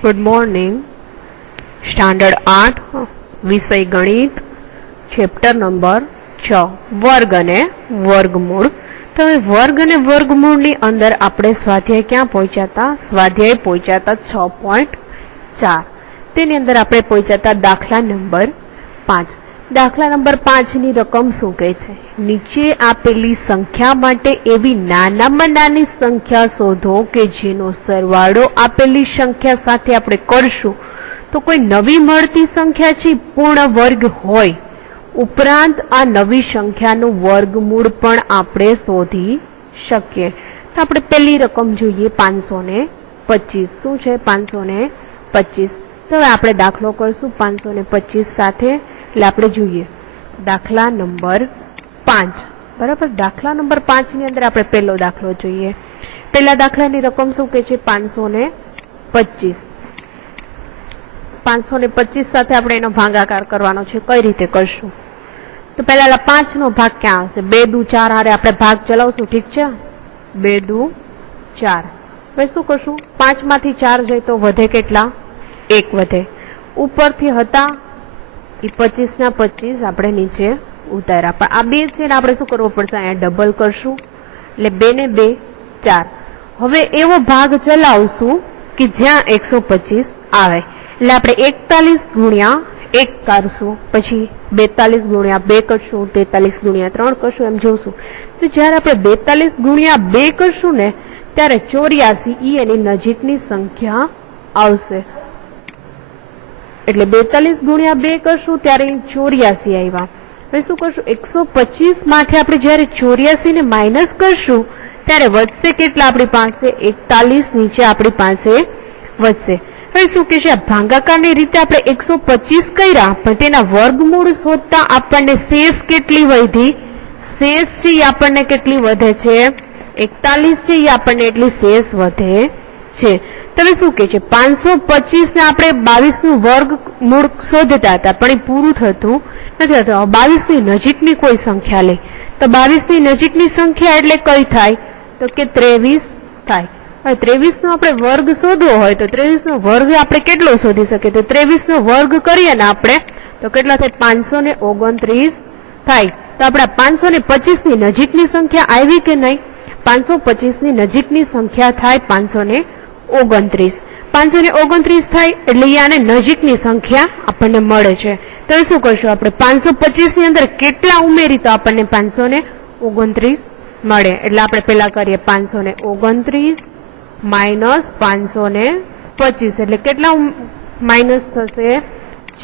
Good morning. Standard 8 વિષય ગણિત, chapter number 6 વર્ગ અને વર્ગમૂળ. તો વર્ગ અને વર્ગમૂળની અંદર આપણે સ્વાધ્યાય ક્યાં પહોંચ્યા હતા? સ્વાધ્યાય પહોંચ્યા હતા 6.4. તેની અંદર આપણે પહોંચ્યા હતા દાખલા નંબર 5. દાખલા નંબર 5 ની રકમ શું કહે છે? નીચે આપેલી સંખ્યા માટે એવી નાનામાં નાની સંખ્યા શોધો કે જેનો સરવાળો આપેલી સંખ્યા સાથે આપણે કરશું તો કોઈ નવી મળતી સંખ્યા છે પૂર્ણ વર્ગ હોય. ઉપરાંત આ નવી સંખ્યાનું વર્ગમૂળ પણ આપણે શોધી શકીએ. તો આપણે પહેલી રકમ જોઈએ 525. શું છે? 525. તો હવે આપણે દાખલો કરશું 525 સાથે. એટલે આપણે જોઈએ દાખલા નંબર 5. બરાબર, દાખલા નંબર 5 ની અંદર આપણે પહેલો દાખલો જોઈએ. પહેલા દાખલાની રકમ શું કે છે? 525. 525 સાથે આપણે એનો ભાગાકાર કરવાનો છે. કઈ રીતે કરશું? તો પહેલા 5 નો ભાગ ક્યાં આવશે? 2 દુ 4 હારે આપણે ભાગ ચલાવશું. ઠીક છે, 2 દુ 4. હવે શું કરશું? 5 માંથી 4 જાય તો વધે કેટલા? 1 વધે. ઉપરથી હતા એ 25 ના 25 આપણે નીચે ઉતાર્યા. પણ આ 2 છે ને આપણે શું કરવું પડશે? અહીંયા ડબલ કરશું. એટલે 2 ને 2 4. હવે એવો ભાગ ચલાવશું કે જ્યાં 125 આવે. એટલે આપણે 41 ગુણ્યા 1 કરશું, પછી 42 ગુણ્યા 2 કરશું, 43 ગુણ્યા 3 કરશું, એમ જોશું. તો જયારે આપણે 42 ગુણ્યા 2 કરશું ને ત્યારે 84 એની નજીકની સંખ્યા આવશે. એટલે 42 ગુણ્યા 2 કરશું ત્યારે 84 આવ્યા. હવે શું કરશું? 125 માંથી આપણે જયારે 84 ને માઇનસ કરશું ત્યારે વધશે કેટલા આપણી પાસે? 41 નીચે આપણી પાસે વધશે. હવે શું કે છે? ભાગાકારની રીતે આપણે 125 કર્યા, પણ તેના વર્ગમૂળ શોધતા આપણને શેષ કેટલી વધી? શેષ છે એ આપણને કેટલી વધે છે? 41 છે એ આપણને એટલી શેષ વધે છે. તમે શું કે છે? 525 ને આપણે 22 નું વર્ગમૂળ શોધતા હતા, પણ એ પૂરું થતું નથી. 22 ની નજીકની કોઈ સંખ્યા લે તો 22 ની નજીકની સંખ્યા એટલે કઈ થાય? તો કે 23 થાય. હવે 23 નો આપણે વર્ગ શોધવો હોય તો 23 નો વર્ગ આપણે કેટલો શોધી શકીએ? તો 23 નો વર્ગ કરીએ ને આપણે તો કેટલા થાય? 529 થાય. તો આપણા 525 ની નજીકની સંખ્યા આવી કે નહીં? 525 ની નજીકની સંખ્યા થાય 529. 529 થાય એટલે આને નજીકની સંખ્યા આપણને મળે છે. તો શું કરશું આપણે? 525 ની અંદર કેટલા ઉમેરી તો આપણને 529 મળે. એટલે આપણે પેલા કરીએ 529 માઇનસ 525 એટલે કેટલા માઇનસ થશે?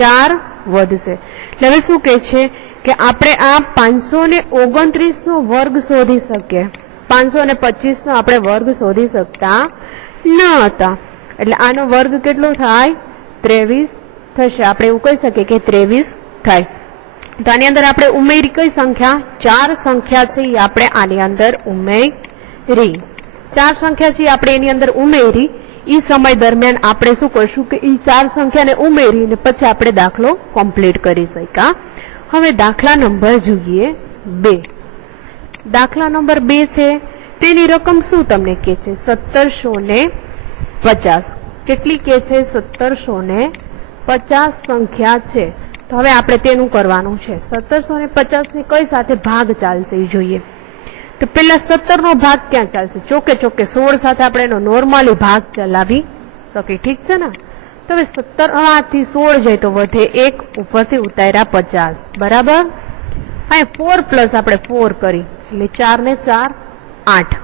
4 વધશે. એટલે હવે શું કે છે કે આપણે આ 529 નો વર્ગ શોધી શકીએ. 525 નો આપણે વર્ગ શોધી શકતા ન હતા. એટલે આનો વર્ગ કેટલો થાય? 23 થશે. આપણે એવું કહી શકીએ કે 23 થાય. તો આની અંદર આપણે ઉમેરી કઈ સંખ્યા? 4 સંખ્યા છે એ આપણે આની અંદર ઉમેરી. 4 સંખ્યા છે આપણે એની અંદર ઉમેરી. એ સમય દરમિયાન આપણે શું કરશું કે એ 4 સંખ્યાને ઉમેરીને પછી આપણે દાખલો કમ્પ્લીટ કરી શક્યા. હવે દાખલા નંબર જોઈએ 2. દાખલા નંબર 2 છે તેની રકમ શું તમને કે છે? 1750. કેટલી કે છે? 1750 સંખ્યા છે. તો હવે આપણે તેનું કરવાનું છે. 1750 ની કઈ સાથે ભાગ ચાલશે એ જોઈએ. તો પેલા 17 નો ભાગ ક્યાં ચાલશે? ચોકે 16 સાથે આપણે એનો નોર્મલી ભાગ ચલાવી શકીએ. ઠીક છે ને? તો હવે 17 માંથી 16 જાય તો વધે 1, ઉપરથી ઉતાર્યા 50. બરાબર. અહીં 4 પ્લસ આપણે 4 કરી એટલે 4 ને 4 8.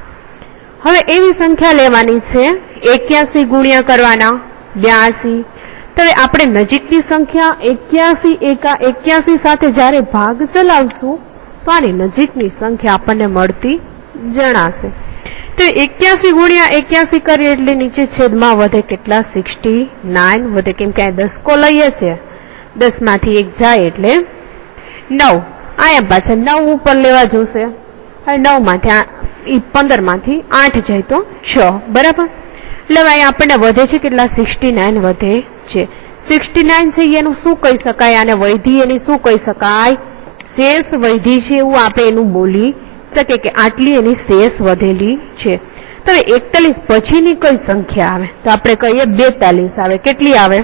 હવે એવી સંખ્યા લેવાની છે 81 ગુણ્યા કરવાના 82. તો હવે આપણે નજીકની સંખ્યા 81 સાથે જયારે ભાગ ચલાવશું તો આની નજીકની સંખ્યા આપણને મળતી જણાશે. તો 81 ગુણ્યા 81 કરીએ એટલે નીચે છેદમાં વધે કેટલા? 69 વધે. કેમ કે 10 લઈએ છે, 10 માંથી 1 જાય એટલે 9. અહીંયા પાછા 9 ઉપર લેવા જોશે. હવે 9 માંથી 15 માંથી 8 જાય તો 6. બરાબર. એટલે અહીંયા આપણને વધે છે કેટલા? 69 વધે છે. 69 છે એનું શું કહી શકાય? આને વૈધી એની શું કહી શકાય? શેષ વૈધી છે એવું આપણે એનું બોલી શકીએ કે આટલી એની શેષ વધેલી છે. તો 41 પછીની કઈ સંખ્યા આવે? તો આપણે કહીએ 42 આવે. કેટલી આવે?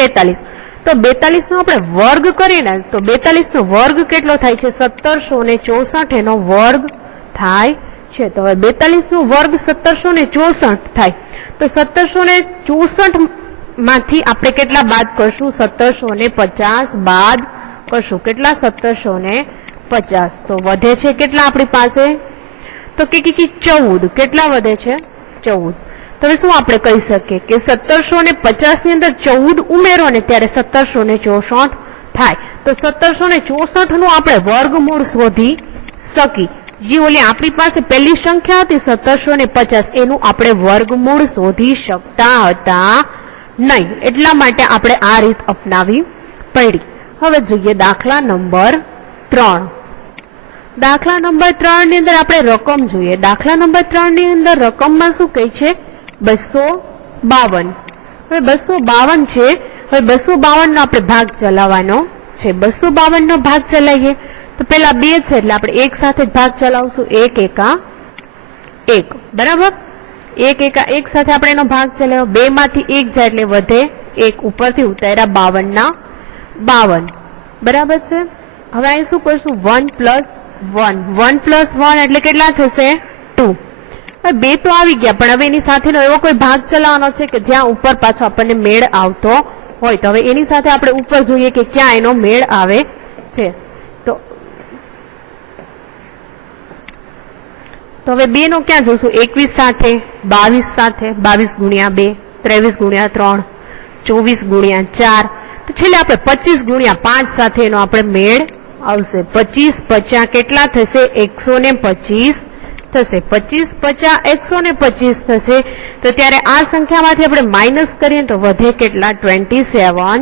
42. તો 42 નો આપણે વર્ગ કરીએ ને તો 42 નો વર્ગ કેટલો થાય છે? 1764 એનો વર્ગ થાય છે. તો હવે 42 નો વર્ગ 1764 થાય. તો 1764 માંથી આપણે કેટલા બાદ કરશું? 1750 બાદ કરશું. કેટલા? 1750. તો વધે છે કેટલા આપણી પાસે? તો કે 14. કેટલા વધે છે? 14. તો શું આપણે કહી શકીએ કે 1750 ની અંદર 14 ઉમેરો ને ત્યારે 1764 થાય. તો 1764 નું આપણે વર્ગમૂળ શોધી શકી. જે ઓલી આપણી પાસે પહેલી સંખ્યા હતી 1750 એનું આપણે વર્ગમૂળ શોધી શકતા હતા નહીં. એટલા માટે આપણે આ રીત અપનાવી પડી. હવે જોઈએ દાખલા નંબર 3. દાખલા નંબર 3 ની અંદર આપણે રકમ જોઈએ. દાખલા નંબર 3 ની અંદર રકમમાં શું કહે છે? 252. હવે 252 છે. હવે 252 નો આપણે ભાગ ચલાવવાનો છે. 252 નો ભાગ ચલાવીએ તો પેલા 2 છે એટલે આપણે એક સાથે જ ભાગ ચલાવશું. 1 એકા 1. બરાબર? 1 એકા 1 સાથે આપણે એનો ભાગ ચલાવ્યો. 2 માંથી 1 જાય એટલે વધે 1. ઉપરથી ઉતાર્યા 52 ના 52. બરાબર છે? હવે અહીં શું કરશું? 1 + 1. 1 + 1 એટલે કેટલા થશે? 2. હવે 2 તો આવી ગયા પણ હવે એની સાથેનો એવો કોઈ ભાગ ચલાવવાનો છે કે જ્યાં ઉપર પાછો આપણને મેળ આવતો હોય. તો હવે એની સાથે આપણે ઉપર જોઈએ કે ક્યાં એનો મેળ આવે છે. તો હવે 2 નો ક્યાં જોશું? 21 સાથે, 22 સાથે, 22 ગુણ્યા 2, 23 ગુણ્યા 3, 24 ગુણ્યા 4. તો છેલ્લે આપણે 25 ગુણ્યા 5 સાથે એનો આપણે મેળ આવશે. 25 50 કેટલા થશે? 125 થશે. 25 50 125 થશે. તો ત્યારે આ સંખ્યામાંથી આપણે માઇનસ કરીએ તો વધે કેટલા? 27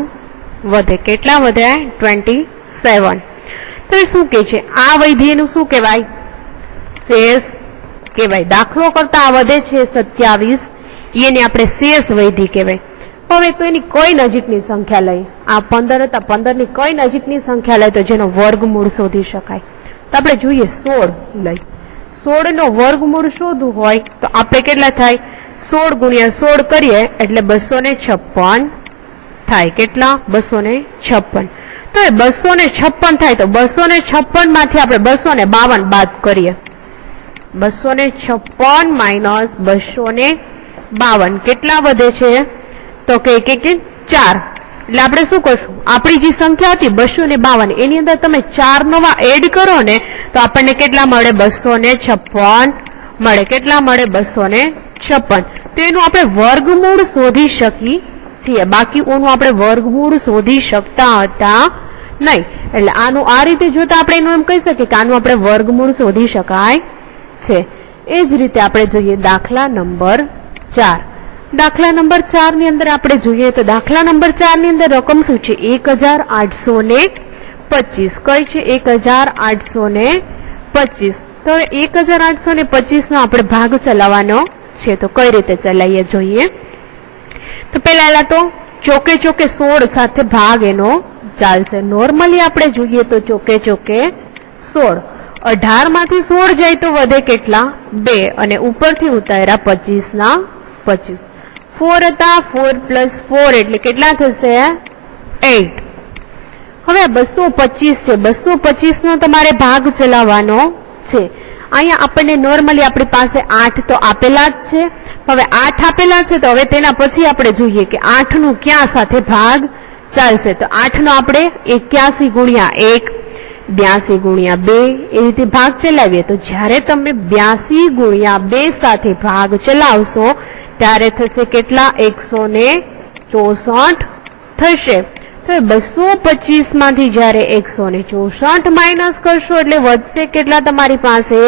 વધે. કેટલા વધે? 27. તો એ શું કે છે? આ વૈધી એનું શું કહેવાય? શેષ કહેવાય. દાખલો કરતા આ વધે છે 27, એને આપણે શેષ વૈધી કહેવાય. હવે તો એની કઈ નજીકની સંખ્યા લઈ? આ 15 હતા, 15 ની કઈ નજીકની સંખ્યા લઈ તો જેનો વર્ગમૂળ શોધી શકાય? તો આપણે જોઈએ 16 લઈ. 16 નો વર્ગમૂળ શોધવું હોય તો આપણે કેટલા થાય? 16 ગુણ્યા 16 કરીએ એટલે 256 થાય. કેટલા? 256. તો એ 256 થાય તો 256 માંથી આપણે 252 બાદ કરીએ. 256 માઇનસ 252 કેટલા વધે છે? તો કે 4. એટલે આપણે શું કરશું? આપણી જે સંખ્યા હતી 252 એની અંદર તમે 4 નવા એડ કરો ને તો આપણને કેટલા મળે? 256 મળે. કેટલા મળે? 256. તો એનું આપણે વર્ગમૂળ શોધી શકીએ છીએ. બાકી ઓનું આપણે વર્ગમૂળ શોધી શકતા હતા નહીં. એટલે આનું આ રીતે જોતા આપણે એનું એમ કહી શકીએ કે આનું આપણે વર્ગમૂળ શોધી શકાય છે. એ જ રીતે આપણે જોઈએ દાખલા નંબર 4. દાખલા નંબર 4 ની અંદર આપણે જોઈએ તો દાખલા નંબર 4 ની અંદર રકમ શું છે? 1825. કઈ છે? 1825. તો 1825 નો આપણે ભાગ ચલાવવાનો છે. તો કઈ રીતે ચલાવીએ જોઈએ. તો પેલા તો ચોકે ચોકે 16 સાથે ભાગ એનો ચાલશે. નોર્મલી આપણે જોઈએ તો ચોકે ચોકે 16. 18 માંથી 16 જાય તો વધે કેટલા? 2 અને ઉપરથી ઉતાર્યા 25 ના 25. 4 હતા, 4 + 4 એટલે કેટલા થશે? 8. હવે 225 છે. 225 નો તમારે ભાગ ચલાવવાનો છે. અહીંયા આપણને નોર્મલી આપણી પાસે 8 તો આપેલા જ છે. હવે 8 આપેલા છે તો હવે તેના પછી આપણે જોઈએ કે 8 નું ક્યાં સાથે ભાગ ચાલશે. તો 8 નો આપણે 81 ગુણ્યા 1, 82 ગુણ્યા 2 એ રીતે ભાગ ચલાવીએ. તો જ્યારે તમે 82 ગુણ્યા 2 સાથે ભાગ ચલાવશો ત્યારે થશે કેટલા? 164 થશે. તો 225 માંથી જ્યારે 164 માઇનસ કરશો એટલે વધશે કેટલા? તમારી પાસે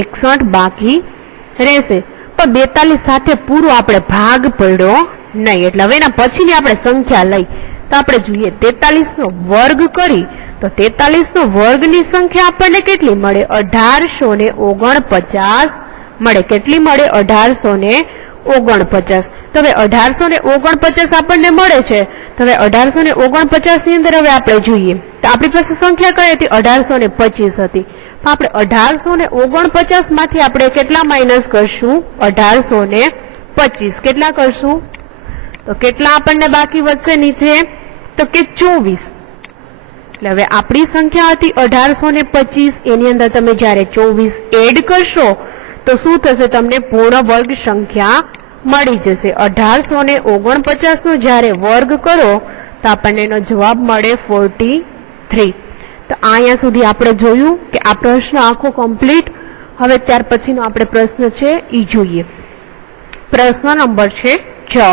61 બાકી રહેશે. પણ 42 સાથે પૂરો આપણે ભાગ પડ્યો નહીં. એટલે હવે એના પછીની આપણે સંખ્યા લઈ તો આપણે જોઈએ 43 નો વર્ગ કરી તો 43 નો વર્ગની સંખ્યા આપણને કેટલી મળે? 1849 મળે. કેટલી મળે? 1849. તો હવે 1849 આપણને મળે છે. તો હવે 1849 ની અંદર હવે આપણે જોઈએ તો આપણી પાસે સંખ્યા કઈ હતી? 1825 હતી. તો આપણે 1849 માંથી આપણે કેટલા માઇનસ કરશું? 1825. કેટલા કરશું? તો કેટલા આપણને બાકી વધશે નીચે? તો કે 24. એટલે હવે આપણી સંખ્યા હતી 1825, એની અંદર તમે જ્યારે 24 એડ કરશો તો શું થશે? તમને પૂર્ણ વર્ગ સંખ્યા મળી જશે. 1849 નો જ્યારે વર્ગ કરો તો આપણને એનો જવાબ મળે 43. તો અહીંયા સુધી આપણે જોયું કે આ પ્રશ્ન આખો કમ્પ્લીટ. હવે ત્યાર પછીનો આપણે પ્રશ્ન છે એ જોઈએ. પ્રશ્ન નંબર છે 6.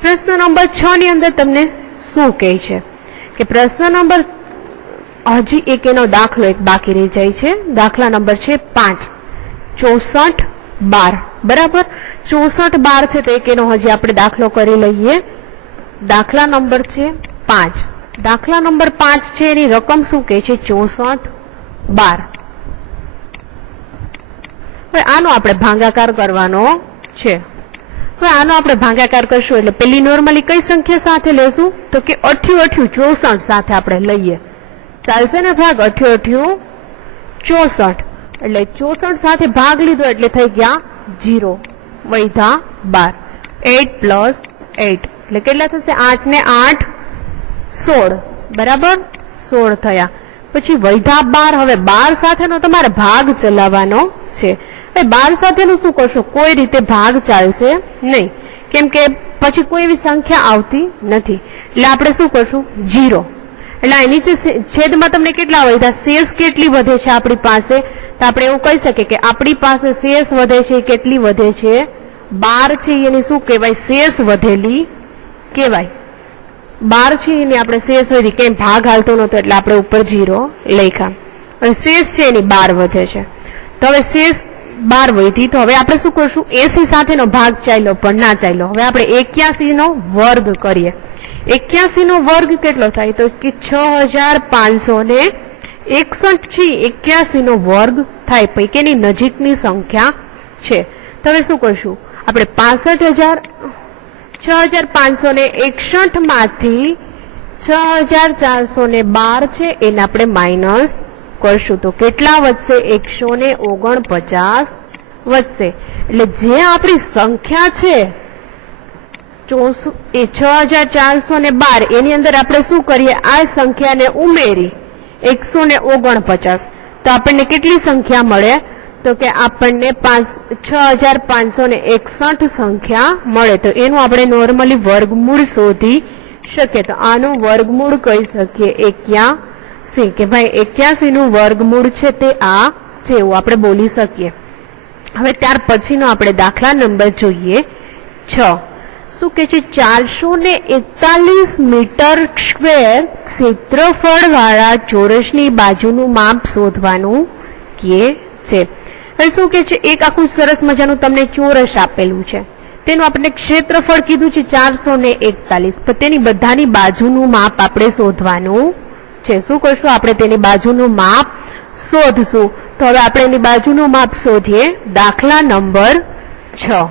પ્રશ્ન નંબર 6 ની અંદર તમને શું કહે છે કે પ્રશ્ન નંબર હજી એક એનો દાખલો એક બાકી રહી જાય છે. દાખલા નંબર છે 5, 64, 12. બરાબર, 64, 12 છે તો એક એનો હજી આપણે દાખલો કરી લઈએ. દાખલા નંબર છે 5. દાખલા નંબર 5 છે એની રકમ શું કહે છે? 64, 12. હવે આનો આપણે ભાગાકાર કરવાનો છે. હવે આનો આપણે ભાગાકાર કરશું એટલે પેલી નોર્મલી કઈ સંખ્યા સાથે લેશું? તો કે 88, 64 સાથે આપણે લઈએ. ચાલશે ને ભાગ? 88, 64 એટલે 64 સાથે ભાગ લીધો એટલે થઈ ગયા 0, વૈધા 12. 8 પ્લસ 8 એટલે કેટલા થશે? 8 ને 8 16. બરાબર, 16 થયા. પછી વૈધા 12. હવે 12 સાથેનો તમારે ભાગ ચલાવવાનો છે. 12 સાથેનું શું કરશો? કોઈ રીતે ભાગ ચાલશે નહીં, કેમ કે પછી કોઈ એવી સંખ્યા આવતી નથી. એટલે આપણે શું કરશું? 0. એટલે આ નીચે છેદમાં તમને કેટલા વધ્યા? શેષ કેટલી વધે છે આપણી પાસે? તો આપણે એવું કહી શકીએ કે આપણી પાસે શેષ વધે છે. કેટલી વધે છે? 12 છે એની શું કહેવાય? શેષ વધેલી કહેવાય. 12 છે એની આપણે શેષ વધી, કેમ ભાગ હાલતો નતો એટલે આપણે ઉપર 0 લખ્યા. અને શેષ છે એની 12 વધે છે. તો હવે શેષ 12 વધી, તો હવે આપણે શું કરશું? 80 સાથેનો ભાગ ચાલ્યો પણ ના ચાલ્યો. હવે આપણે 81 નો વર્ગ કરીએ. 81 નો વર્ગ કેટલો થાય? તો કે 6561 છે. 81 નો વર્ગ થાય પૈકીની નજીકની સંખ્યા છે. તો હવે શું કરશું? આપણે 6561 માંથી 6412 છે એને આપણે માઇનસ કરશું. તો કેટલા વધશે? 149 વધશે. એટલે જે આપણી સંખ્યા છે 6412 એની અંદર આપણે શું કરીએ? આ સંખ્યાને ઉમેરી 149 તો આપણને કેટલી સંખ્યા મળે? તો કે આપણને 6561 સંખ્યા મળે. તો એનું આપણે નોર્મલી વર્ગમૂળ શોધી શકીએ. તો આનું વર્ગમૂળ કહી શકીએ 81, કે ભાઈ 81 નું વર્ગમૂળ છે તે આ છે, એવું આપણે બોલી શકીએ. હવે ત્યાર પછીનો આપણે દાખલા નંબર જોઈએ 6. શું કે છે? 441 મીટર સ્ક્વેર ક્ષેત્રફળ વાળા ચોરસની બાજુનું માપ શોધવાનું કે છે. હવે શું કે છે? એક આખું સરસ મજાનું તમને ચોરસ આપેલું છે, તેનું આપણે ક્ષેત્રફળ કીધું છે 441, તો તેની બધાની બાજુનું માપ આપણે શોધવાનું છે. શું કરશું? આપણે તેની બાજુનું માપ શોધશું. તો હવે આપણે એની બાજુનું માપ શોધીએ. દાખલા નંબર 6.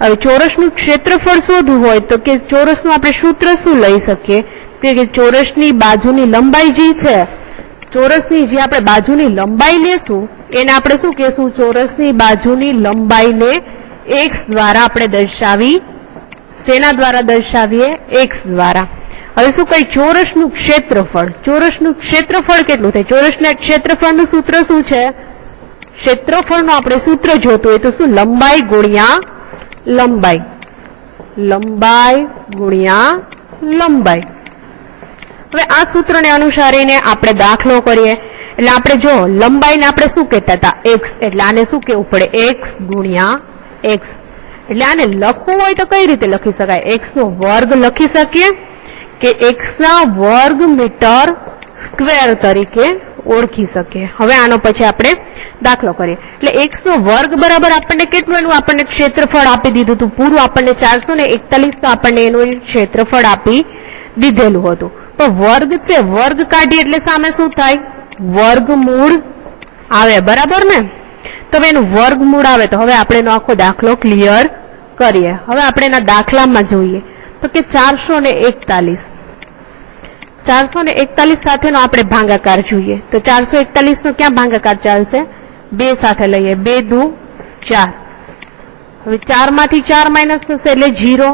હવે ચોરસનું ક્ષેત્રફળ શોધવું હોય તો કે ચોરસનું આપણે સૂત્ર શું લઈ શકીએ? કે ચોરસની બાજુની લંબાઈ જે છે, ચોરસની જે આપણે બાજુની લંબાઈ લેશું એને આપણે શું કહેશું? ચોરસની બાજુની લંબાઈને x દ્વારા આપણે દર્શાવી. શેના દ્વારા દર્શાવીએ? x દ્વારા. હવે શું કઈ? ચોરસનું ક્ષેત્રફળ. ચોરસનું ક્ષેત્રફળ કેટલું થાય? ચોરસના ક્ષેત્રફળનું સૂત્ર શું છે? ક્ષેત્રફળનું આપણે સૂત્ર જોતું હોય તો શું? લંબાઈ ગુણ્યા લંબાઈ. લંબાઈ ગુણ્યા લંબાઈ. હવે આ સૂત્રને અનુસારીને આપણે દાખલો કરીએ. એટલે આપણે જો લંબાઈને આપણે શું કહેતા હતા? x. એટલે આને શું કહેવું પડે? x ગુણ્યા x. એટલે આને લખવું હોય તો કઈ રીતે લખી શકાય? x નો વર્ગ લખી શકીએ કે x ના વર્ગ મીટર સ્ક્વેર તરીકે ઓળખી શકીએ. હવે આનો પછી આપણે દાખલો કરીએ. એટલે x નો વર્ગ બરાબર આપણને કેટલું? એનું આપણને ક્ષેત્રફળ આપી દીધું હતું પૂરું. આપણને 441 તો આપણને એનું ક્ષેત્રફળ આપી દીધેલું હતું. પણ વર્ગ છે, વર્ગ કાઢીએ એટલે સામે શું થાય? વર્ગમૂળ આવે. બરાબર ને? તો એનું વર્ગમૂળ આવે. તો હવે આપણે એનો આખો દાખલો ક્લિયર કરીએ. હવે આપણે એના દાખલામાં જોઈએ તો કે 441. 441 સાથેનો આપણે ભાગાકાર જોઈએ તો 441 નો ક્યાં ભાગાકાર ચાલશે 2 સાથે લઈએ 2 દુ 4 હવે 4 માંથી 4 માઇનસ થશે એટલે 0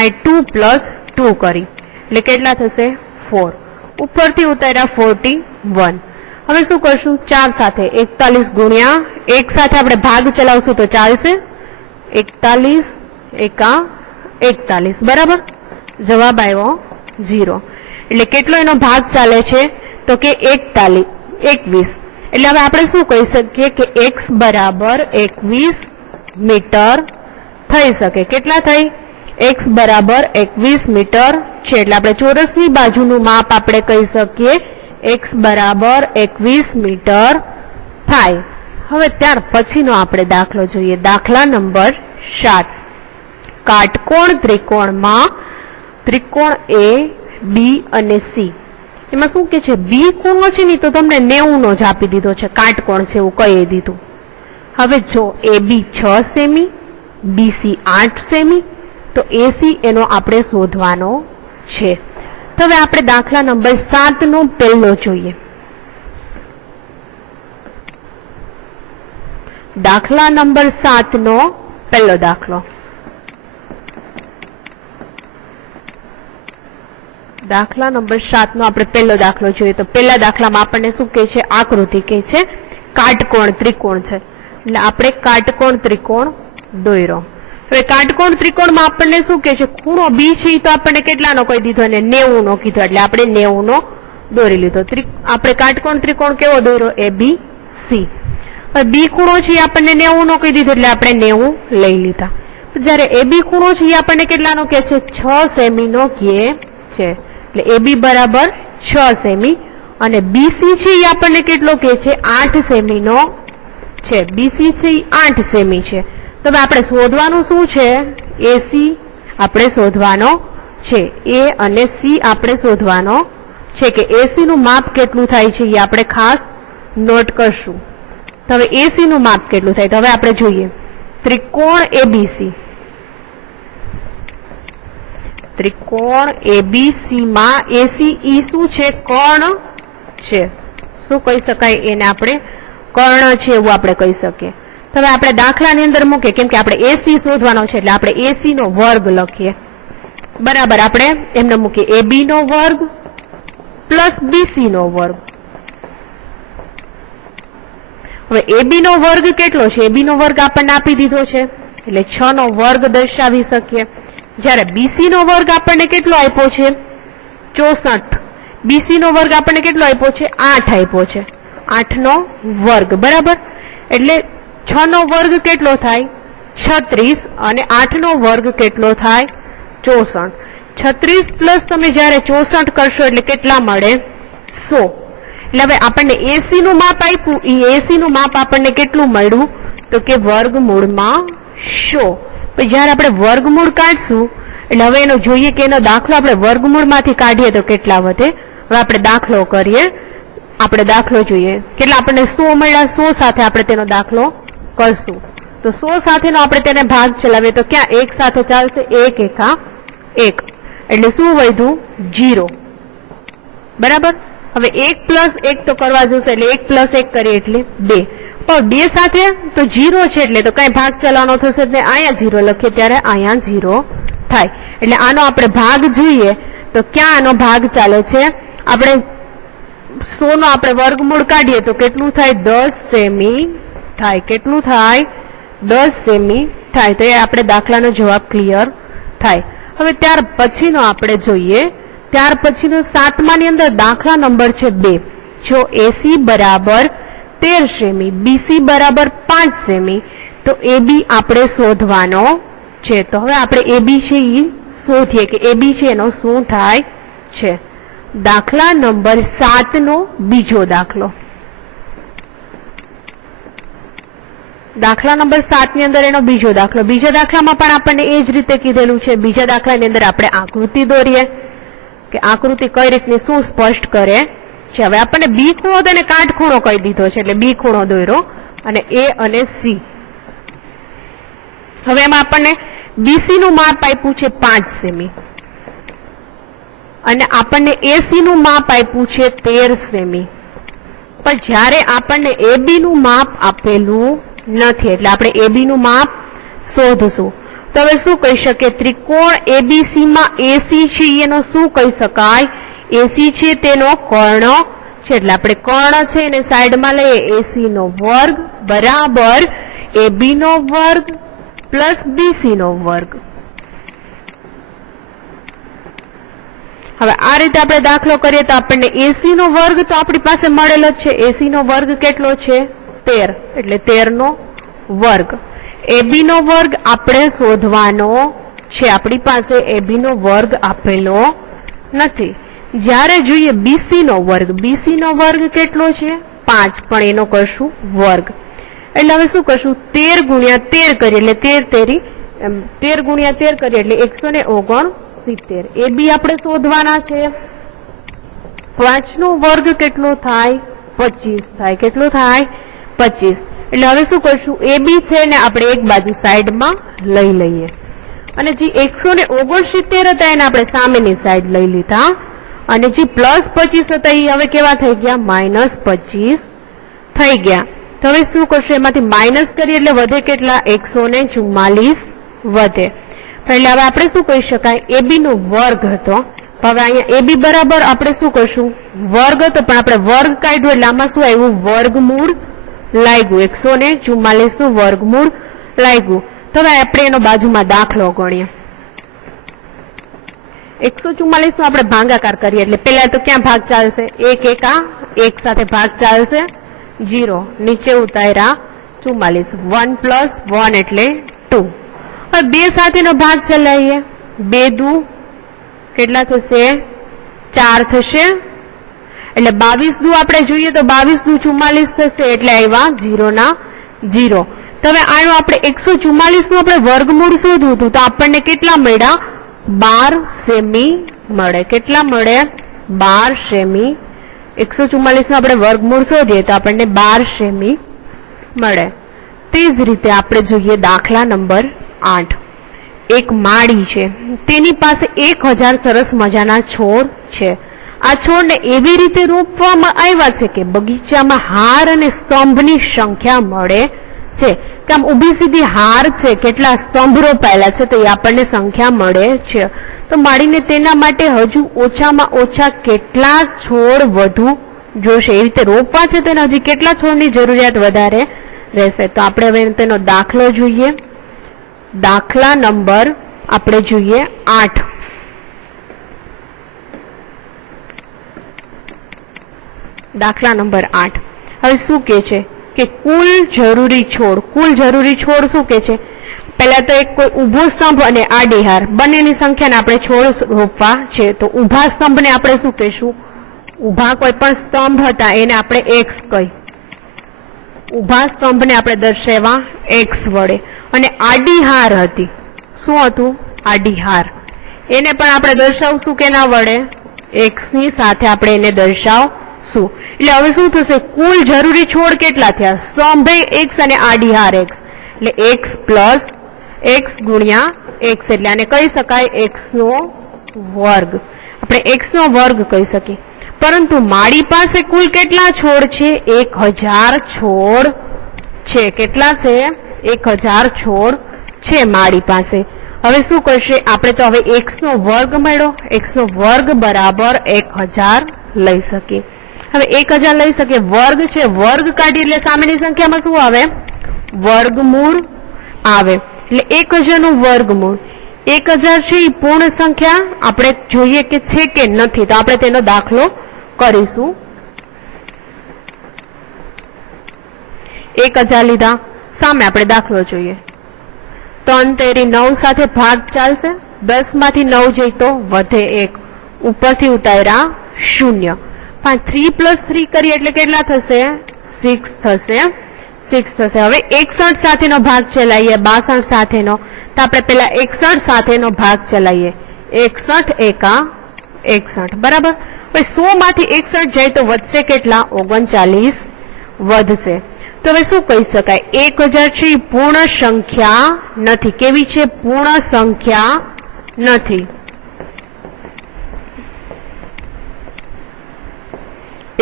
આ 2 પ્લસ 2 કરી એટલે કેટલા થશે 4 ઉપરથી ઉતાર્યા 41 હવે શું કરશું 4 સાથે 41 ગુણ્યા 1 સાથે આપણે ભાગ ચલાવશું તો ચાલશે 41 એકા 41 બરાબર જવાબ આવ્યો 0 એટલે કેટલો એનો ભાગ ચાલે છે તો કે 21 એટલે હવે આપણે શું કહી શકીએ કે x બરાબર 21 મીટર થઈ શકે કેટલા થઈ x બરાબર 21 મીટર છે એટલે આપણે ચોરસની બાજુનું માપ આપણે કહી શકીએ x બરાબર 21 મીટર થાય હવે ત્યાર પછીનો આપણે દાખલો જોઈએ દાખલા નંબર 7 કાટકોણ ત્રિકોણમાં ત્રિકોણ A B અને C એમાં શું કે છે B ખૂણો છે ને તો તમને 90 નો જ આપી દીધો છે કાટકોણ છે એવું કહી દીધું હવે જો AB 6 સેમી BC 8 સેમી તો AC એનો આપણે શોધવાનો છે તો હવે આપણે દાખલા નંબર 7 નો પહેલો જોઈએ દાખલા નંબર 7 નો પહેલો દાખલો દાખલા નંબર 7 નો આપણે પહેલો દાખલો જોઈએ તો પહેલા દાખલામાં આપણને શું કહે છે આકૃતિ કહે છે કાટકોણ ત્રિકોણ છે એટલે આપણે કાટકોણ ત્રિકોણ દોર્યો હવે કાટકોણ ત્રિકોણમાં આપણને શું કહે છે ખૂણો B છે તો આપણને કેટલાનો કહી દીધો અને 90 નો કીધો એટલે આપણે 90 નો દોરી લીધો આપણે કાટકોણ ત્રિકોણ કેવો દોર્યો ABC હવે B ખૂણો છે આપણને 90 નો કહી દીધો એટલે આપણે 90 લઈ લીધા જ્યારે AB ખૂણો છે આપણને કેટલાનો કહે છે 6 સેમી નો કહે છે એટલે AB બરાબર 6 સેમી અને BC છે એ આપણને કેટલો કહે છે 8 સેમી નો છે BC છે 8 સેમી છે તો હવે આપણે શોધવાનું શું છે AC આપણે શોધવાનો છે A અને C આપણે શોધવાનો છે કે AC નું માપ કેટલું થાય છે એ આપણે ખાસ નોટ કરશું તો હવે AC નું માપ કેટલું થાય તો હવે આપણે જોઈએ ત્રિકોણ ABC ત્રિકોણ ABC માં AC ઈ શું છે કર્ણ છે શું કહી શકાય એને આપણે કર્ણ છે એવું આપણે કહી શકીએ તો હવે આપણે દાખલાની અંદર મૂકીએ કેમ કે આપણે AC શોધવાનો છે એટલે આપણે AC નો વર્ગ લખીએ બરાબર આપણે એમને મૂકીએ AB નો વર્ગ પ્લસ BC નો વર્ગ હવે AB નો વર્ગ કેટલો છે AB નો વર્ગ આપણને આપી દીધો છે એટલે 6 નો વર્ગ દર્શાવી શકીએ જ્યારે BC નો વર્ગ આપણને કેટલો આપ્યો છે 64 BC નો વર્ગ આપણને કેટલો આપ્યો છે 8 આપ્યો છે 8 નો વર્ગ બરાબર એટલે 6 નો વર્ગ કેટલો થાય 36 અને 8 નો વર્ગ કેટલો થાય 64 36 પ્લસ તમે જ્યારે 64 કરશો એટલે કેટલા મળે 100 એટલે હવે આપણને AC નું માપ આપ્યું એ AC નું માપ આપણને કેટલું મળ્યું તો કે વર્ગમૂળમાં 100 પછી જ્યારે આપણે વર્ગમૂળ કાઢશું એટલે હવે એનો જોઈએ કે એનો દાખલો આપણે વર્ગમૂળમાંથી કાઢીએ તો કેટલા વધે હવે આપણે દાખલો કરીએ આપણે દાખલો જોઈએ કેટલા આપણને 100 મળ્યા 100 સાથે આપણે તેનો દાખલો કરશું તો 100 સાથેનો આપણે તેને ભાગ ચલાવીએ તો ક્યાં 1 સાથે ચાલશે 1 એકા 1 એટલે શું વધ્યું 0 બરાબર હવે 1 પ્લસ 1 તો કરવા જોશે એટલે 1 પ્લસ 1 કરીએ એટલે 2 પણ 2 સાથે તો 0 છે એટલે તો કઈ ભાગ ચલાવવાનો થશે એટલે અહીંયા 0 લખીએ ત્યારે અહીંયા 0 થાય એટલે આનો આપણે ભાગ જોઈએ તો ક્યાં આનો ભાગ ચાલે છે આપણે 100 નો આપણે વર્ગમૂળ કાઢીએ તો કેટલું થાય 10 સેમી થાય કેટલું થાય 10 સેમી થાય તો એ આપણે દાખલાનો જવાબ ક્લિયર થાય હવે ત્યાર પછીનો આપણે જોઈએ ત્યાર પછીનો 7માની અંદર દાખલા નંબર છે 2 જો AC બરાબર 13 સેમી BC બરાબર 5 સેમી તો AB આપણે શોધવાનો છે તો હવે આપણે AB છે એ શોધીએ કે AB છે એનો શું થાય છે દાખલા નંબર 7 નો બીજો દાખલો દાખલા નંબર 7 ની અંદર એનો બીજો બીજા દાખલામાં પણ આપણને એ જ રીતે કીધેલું છે બીજા દાખલાની અંદર આપણે આકૃતિ દોરીએ કે આકૃતિ કઈ રીતની શું સ્પષ્ટ કરે છે હવે આપણને B ખૂણો અને કાટખૂણો કહી દીધો છે એટલે B ખૂણો દોર્યો અને A અને C હવે એમાં આપણને BC નું માપ આપ્યું છે 5 સેમી અને આપણને એસી નું માપ આપ્યું છે 13 સેમી, પણ જ્યારે આપણને એબી નું માપ આપેલું નથી એટલે આપણે એબી નું માપ શોધશું. તો હવે શું કહી શકીએ? ત્રિકોણ એબીસી માં એસી છે એનો શું કહી શકાય? એસી છે તેનો કર્ણ છે એટલે આપણે કર્ણ છે એને સાઈડમાં લઈએ. એસી નો વર્ગ બરાબર એબી નો વર્ગ પ્લસ બીસી નો વર્ગ. હવે આ રીતે આપણે દાખલો કરીએ તો આપણને એસી નો વર્ગ તો આપણી પાસે મળેલો જ છે. એસી નો વર્ગ કેટલો છે? 13 એટલે 13 નો વર્ગ. એબી નો વર્ગ આપણે શોધવાનો છે, આપણી પાસે એબી નો વર્ગ આપેલો નથી. જ્યારે જોઈએ બીસી નો વર્ગ, બીસી નો વર્ગ કેટલો છે? 5, પણ એનો કરશું વર્ગ. એટલે હવે શું કરશું? 13 ગુણ્યા 13 કરીએ એટલે 13 ગુણ્યા 13 કરીએ એટલે 169. એબી આપણે શોધવાના છે. 5 નો વર્ગ કેટલો થાય? 25 થાય. કેટલો થાય? 25. એટલે હવે શું કરશું? એબી છે ને આપણે એક બાજુ સાઈડમાં લઈ લઈએ અને જે 169 હતા એને આપણે સામેની સાઈડ લઈ લીધા અને જે પ્લસ 25 હતા એ હવે કેવા થઈ ગયા? -25 થઈ ગયા. તો હવે શું કરશું? એમાંથી માઇનસ કરીએ એટલે વધે કેટલા? 144 વધે. એટલે હવે આપણે શું કહી શકાય? એબી નો વર્ગ હતો. હવે અહીંયા એબી બરાબર આપણે શું કરશું? વર્ગ હતો, પણ આપણે વર્ગ કાઢ્યો એટલે આમાં શું આવ્યું? વર્ગમૂળ લાગ્યું. 144 નું વર્ગમૂળ લાગ્યું. તો હવે આપણે એનો બાજુમાં દાખલો ગણીએ. 144 નો આપણે ભાગાકાર કરીએ એટલે પેલા તો ક્યાં ભાગ ચાલશે? 1 એકા 1 સાથે ભાગ ચાલશે 0, નીચે ઉતાર્યા 44. 1 પ્લસ 1 એટલે 2. હવે 2 સાથેનો ભાગ ચલાવીએ. 2 દુ કેટલા થશે? 4 થશે. એટલે 22 દુ આપણે જોઈએ તો 22 દુ 44 થશે એટલે આવ્યા 0 ના 0. તો હવે આનો આપણે 144 નું આપણે વર્ગમૂળ શોધવું હતું તો આપણને કેટલા મળ્યા? 12 સેમી મળે. કેટલા મળે? 12 સેમી. 144 નું આપણે વર્ગમૂળ શોધીએ તો આપણને 12 સેમી મળે. તે જ રીતે આપણે જોઈએ દાખલા નંબર 8. એક માળી છે, તેની પાસે 1000 સરસ મજાના છોડ છે. આ છોડને એવી રીતે રોપવામાં આવ્યા છે કે બગીચામાં હાર અને સ્તંભની સંખ્યા મળે છે. કે આમ ઊભી સીધી હાર છે, કેટલા સ્તંભ રોપાયેલા છે તો એ આપણને સંખ્યા મળે છે. તો માળીને તેના માટે હજુ ઓછામાં ઓછા કેટલા છોડ વધુ જોશે? એ રીતે રોપવા છે તેને હજી કેટલા છોડની જરૂરિયાત વધારે રહેશે? તો આપણે હવે તેનો દાખલો જોઈએ. દાખલા નંબર આપણે જોઈએ 8. દાખલા નંબર 8. હવે શું કે છે કે કુલ જરૂરી છોડ શું કે છે? પહેલા તો એક કોઈ ઊભો સ્તંભ અને આડી હાર બંનેની સંખ્યાને આપણે છોડ રોપવા છે. તો ઊભા સ્તંભને આપણે શું કહીશું? ઊભા કોઈ પણ સ્તંભ હતા એને આપણે x કહી. ઊભા સ્તંભને આપણે દર્શાવ્યા x વડે. અને આડી હાર હતી, શું હતું? આડી હાર. એને પણ આપણે દર્શાવશું કેના વડે? x ની સાથે આપણે એને દર્શાવશું. એટલે હવે શું થશે? કુલ જરૂરી છોડ કેટલા થયા? સ્તંભે x અને આડી હાર x એટલે x પ્લસ x ગુણ્યા x એટલે આને કહી શકાય x નો વર્ગ. આપણે x નો વર્ગ કહી શકીએ. પરંતુ મારી પાસે કુલ કેટલા છોડ છે? 1000 છોડ છે. કેટલા છે? 1000 છોડ છે મારી પાસે. હવે શું કરશે? આપણે તો હવે x નો વર્ગ મળ્યો. x નો વર્ગ બરાબર 1000 લઈ શકીએ. હવે 1000 લઈ શકીએ. વર્ગ છે, વર્ગ કાઢી એટલે સામેની સંખ્યામાં શું આવે? વર્ગમૂળ આવે. એટલે 1000 નું વર્ગમૂળ. 1000 છે એ પૂર્ણ સંખ્યા આપણે જોઈએ કે છે કે નથી, તો આપણે તેનો દાખલો કરીશું. 1000 લીધા, સામે આપણે દાખલો જોઈએ. 3 તેરી 9 સાથે ભાગ ચાલશે. 10 માંથી 9 જઈ તો વધે 1, ઉપરથી ઉતાર્યા 0. 3 પ્લસ 3 કરીએ એટલે કેટલા થશે? 6 થશે. 6 થશે. હવે 61 સાથેનો ભાગ ચલાવીએ 62 સાથેનો. તો આપણે પેલા 61 સાથેનો ભાગ ચલાવીએ. 61 એકા 61 બરાબર. હવે 100 માંથી 61 જાય તો વધશે કેટલા? 39 વધશે. તો હવે શું કહી શકાય? 1000 છે પૂર્ણ સંખ્યા નથી. કેવી છે? પૂર્ણ સંખ્યા નથી.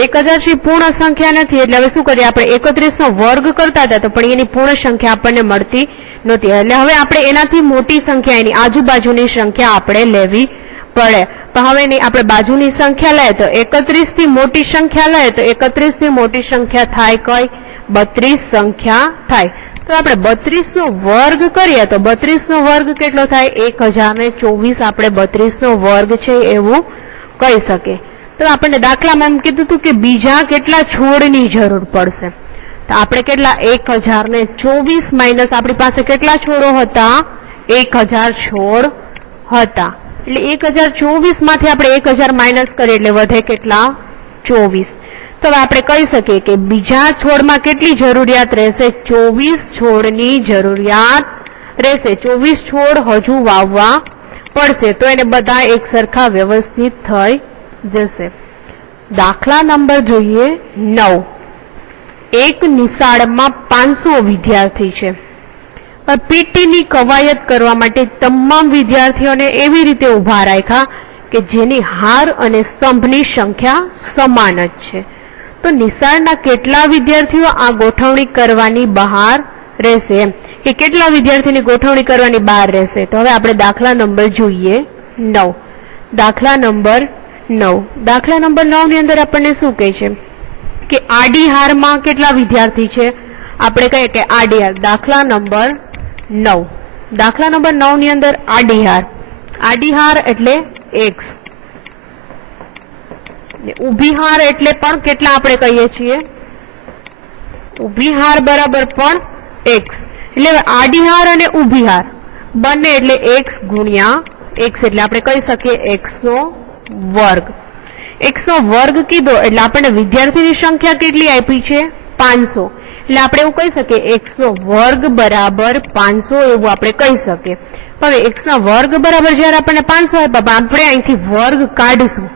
1000 છે પૂર્ણ સંખ્યા નથી, એટલે હવે શું કરીએ આપણે 31 નો વર્ગ કરતા હતા તો પણ એની પૂર્ણ સંખ્યા આપણને મળતી નહોતી, એટલે હવે આપણે એનાથી મોટી સંખ્યા એની આજુબાજુની સંખ્યા આપણે લેવી પડે. તો હવે એની આપણે બાજુની સંખ્યા લઈએ તો 31 થી મોટી સંખ્યા લઈએ તો 31 થી મોટી સંખ્યા થાય કઈ? 32 સંખ્યા થાય. તો આપણે 32 નો વર્ગ કરીએ તો 32 નો વર્ગ કેટલો થાય? 1024 આપણે 32 નો વર્ગ છે એવું કહી શકીએ. તો આપણને દાખલામાં એમ કીધું હતું કે બીજા કેટલા છોડની જરૂર પડશે, તો આપણે કેટલા 1024 માઇનસ આપણી પાસે કેટલા છોડો હતા? 1000 છોડ હતા, એટલે 1024 માંથી આપણે 1000 માઇનસ કરીએ એટલે વધે કેટલા? 24. તો હવે આપણે કહી શકીએ કે બીજા છોડમાં કેટલી જરૂરિયાત રહેશે? 24 છોડની જરૂરિયાત રહેશે. 24 છોડ હજુ વાવવા પડશે, તો એને બધા એક સરખા વ્યવસ્થિત થઈ જશે. દાખલા નંબર જોઈએ 9. એક નિશાળમાં 500 વિદ્યાર્થી છે. પીટીની કવાયત કરવા માટે તમામ વિદ્યાર્થીઓને એવી રીતે ઉભા રાખ્યા કે જેની હાર અને સ્તંભની સંખ્યા સમાન જ છે. તો નિશાળના કેટલા વિદ્યાર્થીઓ આ ગોઠવણી કરવાની બહાર રહેશે, એમ કે કેટલા વિદ્યાર્થીની ગોઠવણી કરવાની બહાર રહેશે. તો હવે આપણે દાખલા નંબર જોઈએ 9. દાખલા નંબર 9. દાખલા નંબર 9 ની અંદર આપણને શું કહે છે કે આડી હારમાં કેટલા વિદ્યાર્થી છે? આપણે કહીએ કે આડી હાર. દાખલા નંબર 9. દાખલા નંબર 9 ની અંદર આડી હાર. આડી હાર એટલે x, ઊભી હાર એટલે પણ કેટલા આપણે કહીએ છીએ? ઊભી હાર બરાબર પણ x. એટલે આડી હાર અને ઊભી હાર બંને એટલે x ગુણ્યા x, એટલે આપણે કહી શકીએ x નો વર્ગ. x નો વર્ગ કીધો એટલે આપણને વિદ્યાર્થીની સંખ્યા કેટલી આપી છે? 500. એટલે આપણે એવું કહી શકીએ x નો વર્ગ બરાબર 500, એવું આપણે કહી શકીએ. હવે x ના વર્ગ બરાબર જયારે આપણને 500 આપ્યા, આપણે અહીંથી વર્ગ કાઢશું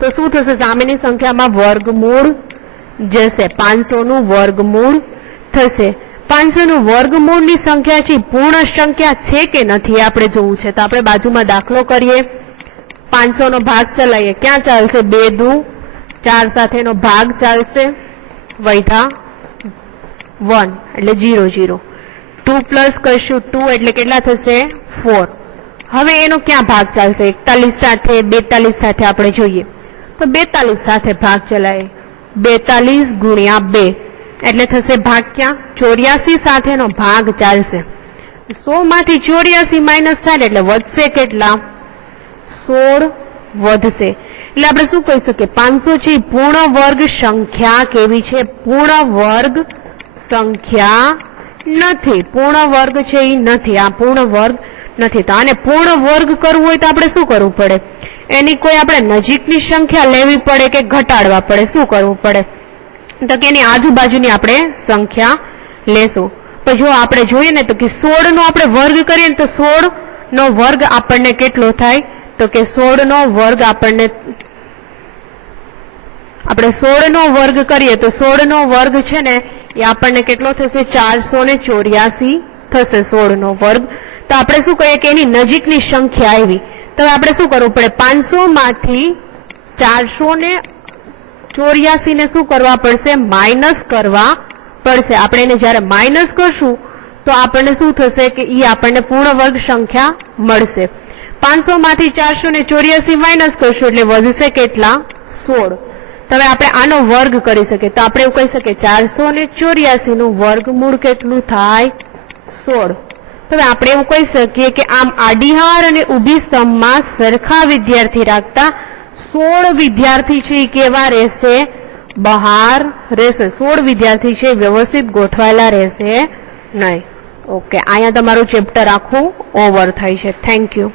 તો શું થશે? સામેની સંખ્યામાં વર્ગમૂળ જશે, 500 નું વર્ગમૂળ થશે. 500 નું વર્ગમૂળની સંખ્યા છે પૂર્ણ સંખ્યા છે કે નથી આપણે જોવું છે. તો આપણે બાજુમાં દાખલો કરીએ, 500 નો ભાગ ચલાવીએ. ક્યાં ચાલશે? 2 દુ 4 સાથેનો ભાગ ચાલશે, વૈધા 1 એટલે 0 0. 2 પ્લસ કરશું 2 એટલે કેટલા થશે? 4. હવે એનો ક્યાં ભાગ ચાલશે? 41 સાથે 42 સાથે આપણે જોઈએ તો 42 સાથે ભાગ ચલાવીએ. 42 ગુણ્યા 2 એટલે થશે ભાગ ક્યાં? 84 સાથેનો ભાગ ચાલશે. 100 માંથી 84 માઇનસ થાય એટલે વધશે કેટલા? 16 વધશે. એટલે આપણે શું કહી શકીએ? 500 છે પૂર્ણ વર્ગ સંખ્યા કેવી છે? પૂર્ણ વર્ગ સંખ્યા નથી. પૂર્ણ વર્ગ છે એ નથી, આ પૂર્ણ વર્ગ નથી. તો આને પૂર્ણ વર્ગ કરવું હોય તો આપણે શું કરવું પડે? એની કોઈ આપણે નજીકની સંખ્યા લેવી પડે કે ઘટાડવા પડે? શું કરવું પડે? તો કે એની આજુબાજુની આપણે સંખ્યા લેશું. તો જો આપણે જોઈએ ને તો કે 16 નો આપણે વર્ગ કરીએ ને તો 16 નો વર્ગ આપણને કેટલો થાય? તો કે 16 નો વર્ગ આપણે 16 નો વર્ગ કરીએ તો 16 નો વર્ગ છે ને એ આપણને કેટલો થશે? 484 થશે 16 નો વર્ગ. તો આપણે શું કહીએ કે એની નજીકની સંખ્યા આવી. તો આપણે શું કરવું પડે? 500 માંથી 484 ને શું કરવા પડશે? માઇનસ કરવા પડશે. આપણે એને જયારે માઇનસ કરશું તો આપણને શું થશે કે ઈ આપણને પૂર્ણ વર્ગ સંખ્યા મળશે. 500 માંથી 484 માઇનસ કરશું એટલે વધશે કેટલા? 16. તો હવે આપણે આનો વર્ગ કરી શકીએ. તો આપણે એવું કહી શકીએ 484 નું વર્ગમૂળ કેટલું થાય? 16. તો હવે આપણે એવું કહી શકીએ કે આમ આડી હાર અને ઊભી સ્તંભમાં સરખા વિદ્યાર્થી રાખતા 16 વિદ્યાર્થી છે એ કેવા રહેશે? બહાર રહેશે. 16 વિદ્યાર્થી છે વ્યવસ્થિત ગોઠવાયેલા રહેશે નહીં. ઓકે, અહીંયા તમારું ચેપ્ટર આખું ઓવર થાય છે. Thank you.